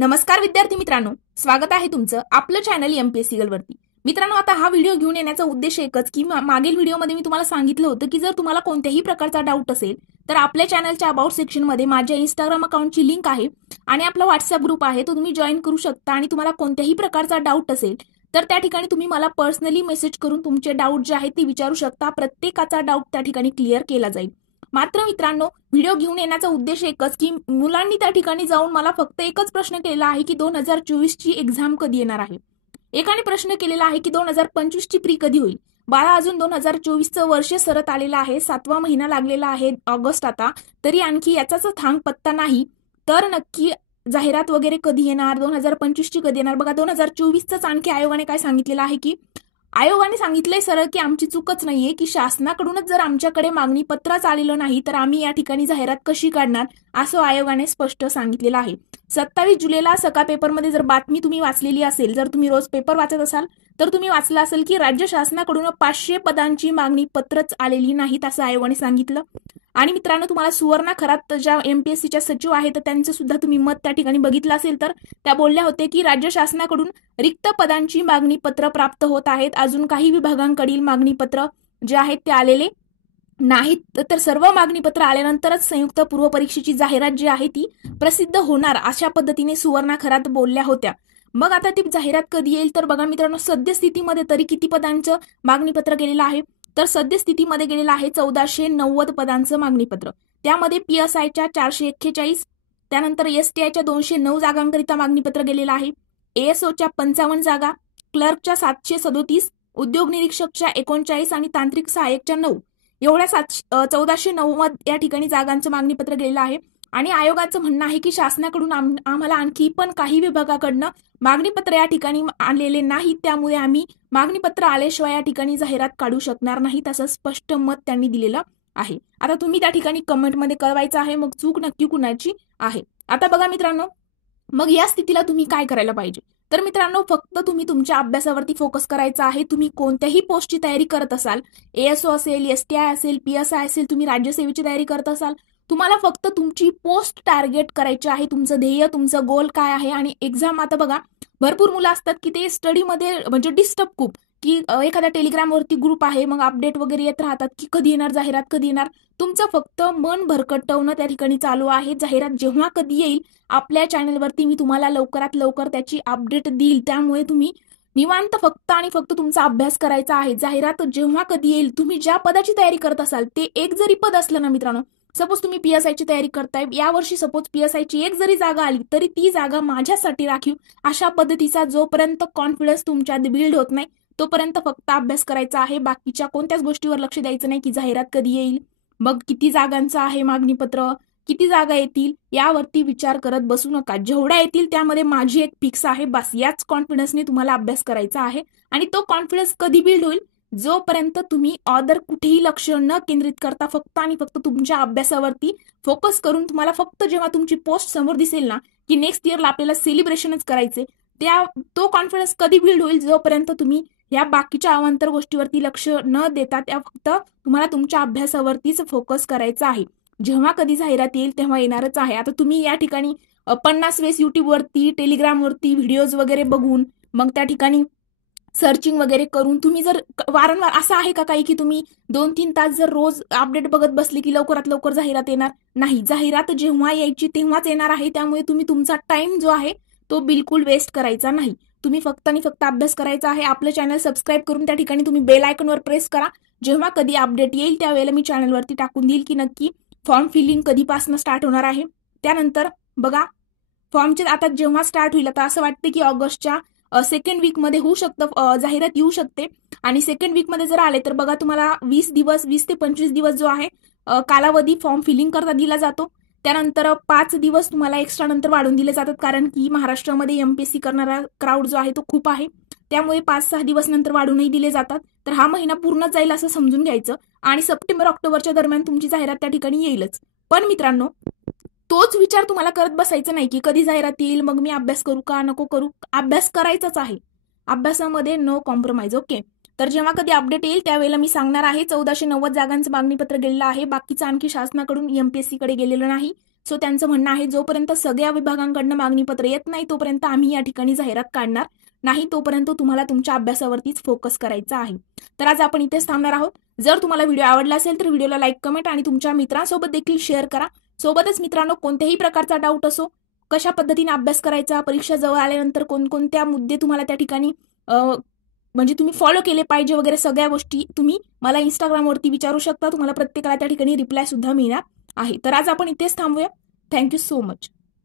नमस्कार विद्यार्थी मित्रांनो, स्वागत आहे तुमचं आपलं चॅनल एमपीएससी गर्लवरती। मित्रांनो, आता हा व्हिडिओ घेऊन येण्याचा उद्देश एकच की मागील व्हिडिओमध्ये मी तुम्हाला सांगितलं होतं की जर तुम्हाला कोणत्याही प्रकारचा डाऊट असेल तर आपल्या चॅनलच्या अबाउट सेक्शनमध्ये माझ्या इंस्टाग्राम अकाउंटची लिंक आहे आणि आपला व्हॉट्सअप ग्रुप आहे, तो तुम्ही जॉईन करू शकता। आणि तुम्हाला कोणत्याही प्रकारचा डाऊट असेल तर त्या ठिकाणी तुम्ही मला पर्सनली मेसेज करून तुमचे डाऊट जे आहेत ते विचारू शकता। प्रत्येकाचा डाऊट त्या ठिकाणी क्लिअर केला जाईल। मात्र मित्रांनो, व्हिडिओ घेऊन येण्याचा उद्देश एकच की मुलांनी त्या ठिकाणी जाऊन मला फक्त एकच प्रश्न केला आहे की 2024 ची एक्झाम कधी येणार आहे। एकाने प्रश्न केलेला आहे की 2025 ची प्री कधी होईल। बाळा, अजून 2024चं वर्ष सरत आलेलं आहे, 7वा महिना लागलेला आहे, ऑगस्ट आता, तरी आणखी याचाच थांग पत्ता नाही। तर नक्की जाहिरात वगैरे कधी येणार, 2025 ची कधी येणार। बघा, 2024च आणखी आयोगाने काय सांगितलेलं आहे की आयोगाने सांगितलंय सरळ की आमची चूकच नाहीये की शासनाकडूनच जर आमच्याकडे मागणी पत्रच आलेलं नाही तर आम्ही या ठिकाणी जाहिरात कशी काढणार, असं आयोगाने स्पष्ट सांगितलेलं आहे। 27 जुलैला सकाळ पेपरमध्ये जर बातमी तुम्ही वाचलेली असेल, जर तुम्ही रोज पेपर वाचत असाल तर तुम्ही वाचलं असेल की राज्य शासनाकडून 500 पदांची मागणी पत्रच आलेली नाहीत, असं आयोगाने सांगितलं। आणि मित्रांनो, तुम्हाला सुवर्णा खरात ज्या एमपीएससीच्या सचिव आहेत त्यांचं सुद्धा तुम्ही मत त्या ठिकाणी बघितलं असेल तर त्या बोलल्या होते की राज्य शासनाकडून रिक्त पदांची मागणी पत्र प्राप्त होत आहेत, अजून काही विभागांकडील मागणी पत्र जे आहेत ते आलेले नाहीत, तर सर्व मागणी पत्र आल्यानंतरच संयुक्त पूर्व परीक्षेची जाहिरात जी आहे ती प्रसिद्ध होणार, अशा पद्धतीने सुवर्णा खरात बोलल्या होत्या। मग आता ती जाहिरात कधी येईल तर बघा मित्रांनो, सद्यस्थितीमध्ये तरी किती पदांचं मागणी पत्र गेलेलं आहे तर सद्यस्थितीमध्ये गेलेलं आहे 1490 पदांचं मागणी पत्र। त्यामध्ये पीएसआयच्या 441, त्यानंतर एसटीआयच्या 209 जागांकरिता मागणी पत्र गेलेलं आहे, एएसओच्या 55 जागा, क्लर्कच्या 737, उद्योग निरीक्षकच्या 39 आणि तांत्रिक सहाय्यकच्या 9, एवढ्या 1490 या ठिकाणी जागांचं मागणी पत्र गेलेलं आहे। आणि आयोगाचं म्हणणं आहे की शासनाकडून आम्हाला आणखी पण काही विभागाकडनं मागणी पत्र या ठिकाणी आलेले नाही, त्यामुळे आम्ही मागणी पत्र आल्याशिवाय या ठिकाणी जाहिरात काढू शकणार नाही, असं स्पष्ट मत त्यांनी दिलेलं आहे। आता तुम्ही त्या ठिकाणी कमेंटमध्ये कळवायचं आहे मग चूक नक्की कुणाची आहे। आता बघा मित्रांनो, मग या स्थितीला तुम्ही काय करायला पाहिजे तर मित्रांनो, फक्त तुम्ही तुमच्या अभ्यासावरती फोकस करायचा आहे। तुम्ही कोणत्याही पोस्टची तयारी करत असाल, एएसओ असेल, एसटीआय असेल, पीएसआय असेल, तुम्ही राज्यसेवेची तयारी करत असाल, तुम्हाला फक्त तुमची पोस्ट टार्गेट करायची आहे, तुमचं ध्येय, तुमचं गोल काय आहे। आणि एक्झाम, आता बघा भरपूर मुलं असतात की ते स्टडीमध्ये म्हणजे डिस्टर्ब खूप, की एखाद्या टेलिग्रामवरती ग्रुप आहे, मग अपडेट वगैरे येत राहतात की कधी येणार जाहिरात, कधी येणार। तुमचं फक्त मन भरकटवणं त्या ठिकाणी चालू आहे। जाहिरात जेव्हा कधी येईल आपल्या चॅनलवरती मी तुम्हाला लवकरात लवकर त्याची अपडेट देईल, त्यामुळे तुम्ही निवांत फक्त आणि फक्त तुमचा अभ्यास करायचा आहे। जाहिरात जेव्हा कधी येईल, तुम्ही ज्या पदाची तयारी करत असाल ते एक जरी पद असलं ना मित्रांनो, सपोज तुम्ही पीएसआयची तयारी करताय, यावर्षी सपोज पीएसआयची एक जरी जागा आली तरी ती जागा माझ्यासाठी राखीव, अशा पद्धतीचा जोपर्यंत कॉन्फिडन्स तुमच्यात बिल्ड होत नाही तोपर्यंत फक्त अभ्यास करायचा आहे। बाकीच्या कोणत्याच गोष्टीवर लक्ष द्यायचं नाही की जाहिरात कधी येईल, मग किती जागांचं आहे मागणी पत्र, किती जागा येतील, यावरती विचार करत बसू नका। जेवढ्या येतील त्यामध्ये माझी एक फिक्स आहे, बस याच कॉन्फिडन्सने तुम्हाला अभ्यास करायचा आहे। आणि तो कॉन्फिडन्स कधी बिल्ड होईल, जोपर्यंत तुम्ही अदर कुठेही लक्ष न केंद्रित करता फक्त आणि फक्त तुमच्या अभ्यासावरती फोकस करून, तुम्हाला फक्त जेव्हा तुमची पोस्ट समोर दिसेल ना की नेक्स्ट इयरला आपल्याला सेलिब्रेशनच करायचे, तो कॉन्फिडन्स कधी बिल्ड होईल, जोपर्यंत तुम्ही या बाकीच्या अवांतर गोष्टीवरती लक्ष न देता त्या फक्त तुम्हाला तुमच्या अभ्यासावरतीच फोकस करायचा आहे। जेव्हा कधी जाहिरात येईल तेव्हा येणारच आहे। आता तुम्ही या ठिकाणी 50 वेळेस युट्यूबवरती, टेलिग्रामवरती व्हिडिओज वगैरे बघून, मग त्या ठिकाणी सर्चिंग वगैरे करून तुम्ही जर वारंवार, असं आहे का काही की तुम्ही 2-3 तास जर रोज अपडेट बघत बसले की लवकरात लवकर जाहिरात येणार नाही। जाहिरात जेव्हा यायची तेव्हाच येणार आहे, त्यामुळे तुम्ही तुमचा टाइम जो आहे तो बिलकुल वेस्ट करायचा नाही। तुम्ही फक्त आणि फक्त अभ्यास करायचा आहे। आपलं चॅनल सबस्क्राईब करून त्या ठिकाणी तुम्ही बेल आयकॉनवर प्रेस करा, जेव्हा कधी अपडेट येईल त्यावेळेला मी चॅनलवरती टाकून देईल की नक्की फॉर्म फिलिंग कधीपासून स्टार्ट होणार आहे। त्यानंतर बघा, फॉर्मचे आता जेव्हा स्टार्ट होईल, आता असं वाटतं की ऑगस्टच्या सेकंड वीकमध्ये होऊ शकतं, जाहिरात येऊ शकते। आणि सेकंड वीकमध्ये जर आले तर बघा तुम्हाला 20 ते 25 दिवस जो आहे कालावधी फॉर्म फिलिंग करता दिला जातो। त्यानंतर 5 दिवस तुम्हाला एक्स्ट्रा नंतर वाढून दिले जातात, कारण की महाराष्ट्रामध्ये एमपीएससी करणारा क्राऊड जो आहे तो खूप आहे, त्यामुळे 5-6 दिवस नंतर वाढूनही दिले जातात। तर हा महिना पूर्ण जाईल असं समजून घ्यायचं आणि सप्टेंबर-ऑक्टोबरच्या दरम्यान तुमची जाहिरात त्या ठिकाणी येईलच। पण मित्रांनो, तोच विचार तुम्हाला करत बसायचा नाही की कधी जाहिरात येईल, मग मी अभ्यास करू का नको करू, अभ्यास करायचाच आहे। अभ्यासामध्ये नो कॉम्प्रोमाइज, ओके। तर जेव्हा कधी अपडेट येईल त्यावेळेला मी सांगणार आहे। 1490 जागांचं मागणी पत्र गेलेलं आहे, बाकीचं आणखी शासनाकडून एमपीएससी कडे गेलेलं नाही। सो त्यांचं म्हणणं आहे जोपर्यंत सगळ्या विभागांकडनं मागणीपत्र येत नाही तोपर्यंत आम्ही या ठिकाणी जाहिरात काढणार नाही, तोपर्यंत तुम्हाला तुमच्या अभ्यासावरतीच फोकस करायचा आहे. तर आज आपण इथेच थांबणार आहोत. जर तुम्हाला व्हिडिओ आवडला असेल तर व्हिडिओला लाईक, कमेंट आणि तुमच्या मित्रांसोबत देखील शेअर करा. सोबतच मित्रांनो, कोणत्याही प्रकारचा डाऊट असो, कशा पद्धतीने अभ्यास करायचा, परीक्षा जवळ आल्यानंतर कोणकोणत्या मुद्दे तुम्हाला त्या ठिकाणी म्हणजे तुम्ही फॉलो केले पाहिजे वगैरे सगळ्या गोष्टी तुम्ही मला इंस्टाग्रामवरती विचारू शकता. तुम्हाला प्रत्येकाला त्या ठिकाणी रिप्लाय सुद्धा मिळणार आहे. तर आज आपण इथेच थांबूया. Thank you so much.